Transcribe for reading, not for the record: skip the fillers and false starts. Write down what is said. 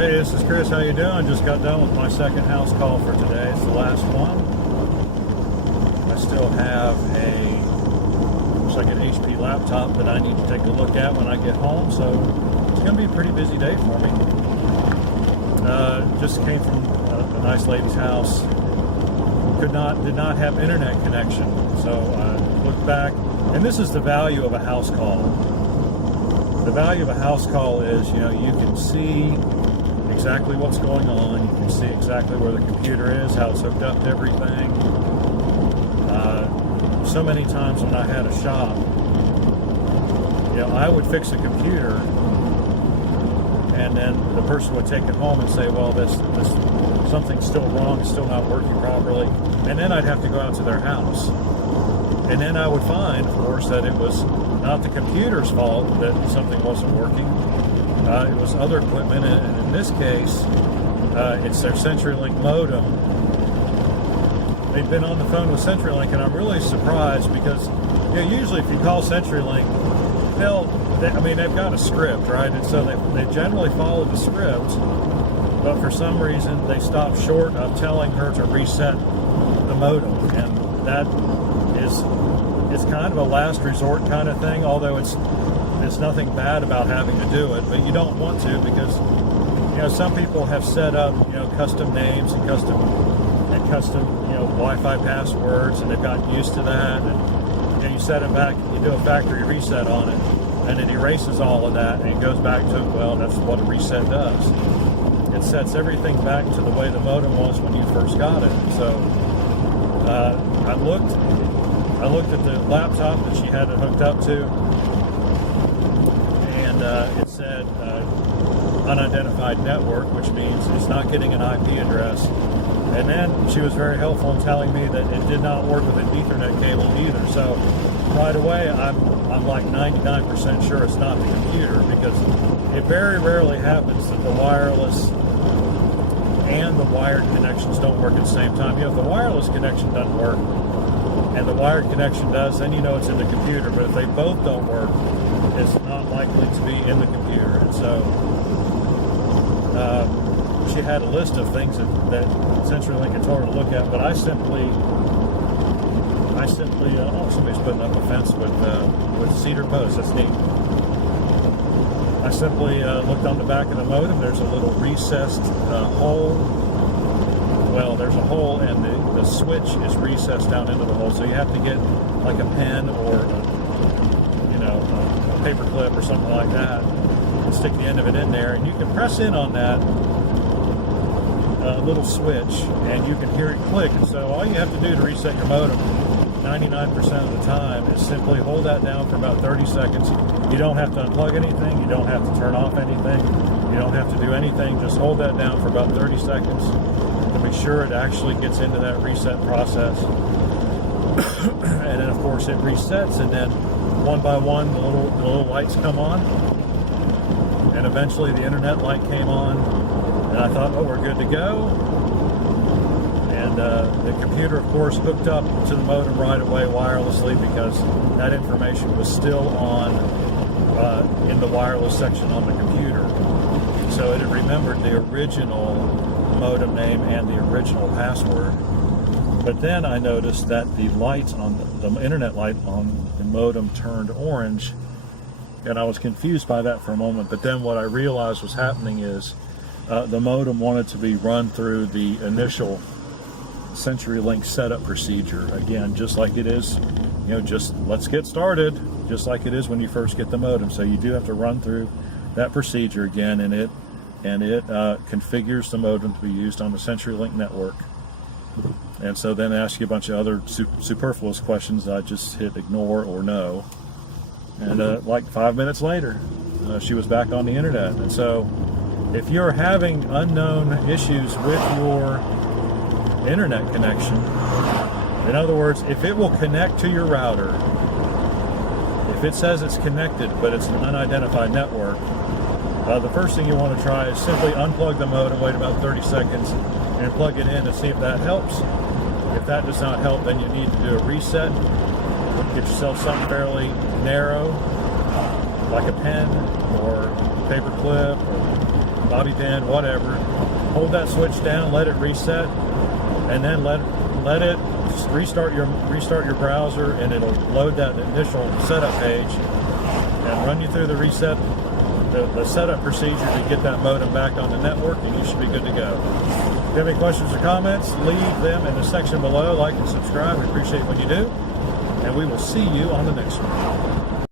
Hey, this is Chris. How you doing? Just got done with my second house call for today. It's the last one. I still have looks like an HP laptop that I need to take a look at when I get home. So it's going to be a pretty busy day for me. Just came from a nice lady's house. Did not have internet connection. So I looked back, and this is the value of a house call. The value of a house call is, you can see exactly what's going on. You can see exactly where the computer is, how it's hooked up to everything. So many times when I had a shop, I would fix a computer, and then the person would take it home and say, well, this something's still wrong, it's still not working properly. And then I'd have to go out to their house. And then I would find, of course, that it was not the computer's fault that something wasn't working. It was other equipment, and in this case, it's their CenturyLink modem. They've been on the phone with CenturyLink, and I'm really surprised because usually if you call CenturyLink, they've got a script, right? And so they generally follow the script, but for some reason they stopped short of telling her to reset the modem, and that it's kind of a last resort kind of thing, although it's nothing bad about having to do it, but you don't want to because some people have set up custom names and custom Wi-Fi passwords, and they've gotten used to that, and you set it back, you do a factory reset on it, and it erases all of that, and it goes back to, well, that's what a reset does. It sets everything back to the way the modem was when you first got it. So I looked at the laptop that she had it hooked up to, and it said unidentified network, which means it's not getting an IP address. And then she was very helpful in telling me that it did not work with an Ethernet cable either. So right away, I'm like 99% sure it's not the computer, because it very rarely happens that the wireless and the wired connections don't work at the same time. If the wireless connection doesn't work and the wired connection does, then it's in the computer. But if they both don't work, it's not likely to be in the computer. And so she had a list of things that CenturyLink had told her to look at, but I simply somebody's putting up a fence with cedar posts. That's neat. I simply looked on the back of the modem. There's a little recessed hole. Well, there's a hole, and the switch is recessed down into the hole. So you have to get like a pen or a paper clip or something like that and stick the end of it in there, and you can press in on that little switch, and you can hear it click. And so all you have to do to reset your modem 99% of the time is simply hold that down for about 30 seconds. You don't have to unplug anything. You don't have to turn off anything. You don't have to do anything. Just hold that down for about 30 seconds to be sure it actually gets into that reset process. And then, of course, it resets, and then one by one, the little lights come on. And eventually the internet light came on, and I thought, oh, we're good to go. And the computer, of course, hooked up to the modem right away wirelessly, because that information was still on in the wireless section on the computer. So it had remembered the original modem name and the original password. But then I noticed that the lights on the internet light on the modem turned orange, and I was confused by that for a moment. But then what I realized was happening is the modem wanted to be run through the initial CenturyLink setup procedure again, just like it is, just let's get started, just like it is when you first get the modem. So you do have to run through that procedure again, and it configures the modem to be used on the CenturyLink network. And so then ask you a bunch of other superfluous questions. I just hit ignore or no, and like 5 minutes later, she was back on the internet. And so if you're having unknown issues with your internet connection, in other words, if it will connect to your router, if it says it's connected but it's an unidentified network, the first thing you want to try is simply unplug the modem, wait about 30 seconds, and plug it in and see if that helps. If that does not help, then you need to do a reset. Get yourself something fairly narrow, like a pen or paper clip or bobby pin, whatever. Hold that switch down, let it reset, and then let it restart your browser, and it'll load that initial setup page and run you through the reset, the setup procedure to get that modem back on the network, and you should be good to go. If you have any questions or comments, leave them in the section below. Like and subscribe. We appreciate when you do, and we will see you on the next one.